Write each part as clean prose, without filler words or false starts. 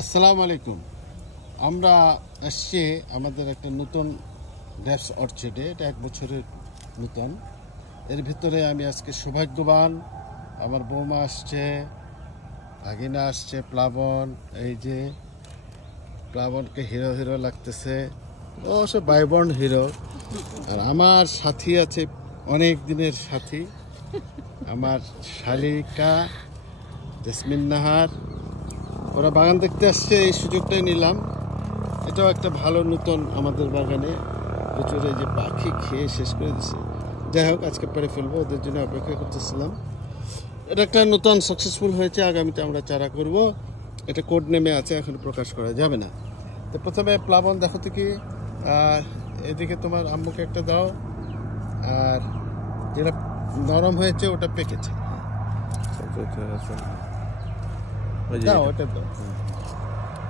আসসালামু আলাইকুম। আমরা আসছি আমাদের একটা নতুন গ্রেপস অর্চার্ডে। এটা 1 বছরের নতুন। এর ভিতরে আমি আজকে সৌভাগ্যবান, আমার বৌমা আসছে, ভাগিনা আসছে, প্লাবন। এই যে প্লাবনকে হিরো হিরো লাগতেছে, ও সব বাইবর্ন হিরো। আর আমার সাথী আছে, অনেক দিনের সাথী, আমার শালিকা জেসমিন নাহার। ওরা বাগান দেখতে আসছে, এই সুযোগটাই নিলাম। এটাও একটা ভালো নতুন আমাদের বাগানে। প্রচুর এই যে পাখি খেয়ে শেষ করে দিচ্ছে। যাই হোক, আজকে পেরে ফেলবো, ওদের জন্য অপেক্ষা করতেছিলাম। এটা একটা নতুন সাকসেসফুল হয়েছে, আগামীতে আমরা চারা করব। এটা কোড নেমে আছে, এখন প্রকাশ করা যাবে না। তো প্রথমে প্লাবন দেখো তো কি, এদিকে তোমার আম্মুকে একটা দাও, আর যেটা নরম হয়েছে ওটা পেকেছে দাও, ওটা দাও।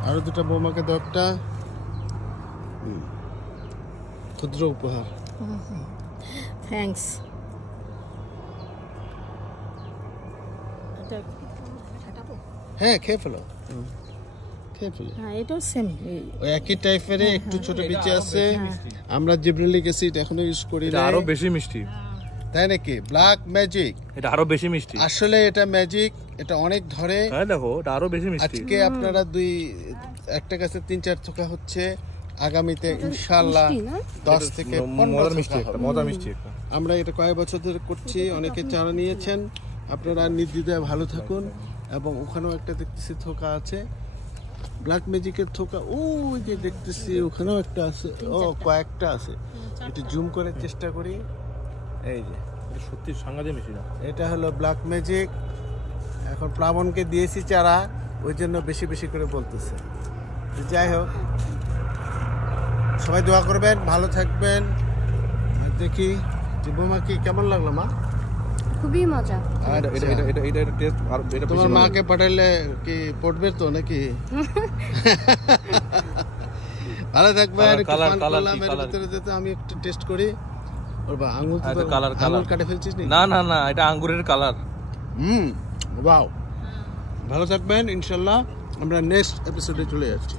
আরো দুটা বৌমাকে দাও একটা ক্ষুদ্র উপহার। থ্যাঙ্কস। হ্যাঁ, খেয়ে ফেলো, খেয়ে ফেলো। হ্যাঁ, এটাও সেম। ওই একই টাইপের, একটু ছোট বিচি আছে। আমরা জিব্রেলিক অ্যাসিড এখনো ইউজ করি না। আরো বেশি মিষ্টি, তাই নাকি? ব্ল্যাক ম্যাজিক, এটা আরো বেশি মিষ্টি। আসলে এটা ম্যাজিক, এটা অনেক ধরে। হ্যাঁ দেখো, এটা আরো বেশি মিষ্টি। আজকে আপনারা একটা গাছে 3-4 থোকা হচ্ছে, আগামীতে ইনশাআল্লাহ 10 থেকে 15 মিষ্টি, একটা মজা মিষ্টি একটা। আমরা এটা কয়েক বছর ধরে করছি, অনেকে চারা নিয়েছেন। আপনারা নির্দ্বিধায় ভালো থাকুন। এবং ওখানেও একটা দেখতেছি থোকা আছে, ব্ল্যাক ম্যাজিকের থোকা, ওই যে দেখতেছি ওখানেও একটা আছে, ও কয়েকটা আছে। একটু জুম করে চেষ্টা করি। এই যে এটা সত্যি সাংঘাতিক মিষ্টি না। এটা হলো ব্ল্যাক ম্যাজিক। এখন প্লাবনকে দিয়েছি চারা, ওই জন্য বেশি বেশি করে বলতেছে। যাই হোক, সবাই দোয়া করবেন, ভালো থাকবেন। দেখি যে বৌমা কি কেমন লাগলো মা? খুবই মজা। এটা টেস্ট আর এটা তোমার মাকে পাঠাইলে কি পড়বে তো নাকি? ভালো থাকবেন। আমি একটু টেস্ট করি। ওর বা আঙ্গুর কাটে ফেলছিস না না না, এটা আঙ্গুরের কালার। ওয়াও। ভালো থাকবেন, ইনশাল্লাহ আমরা নেক্সট এপিসোডে চলে যাচ্ছি।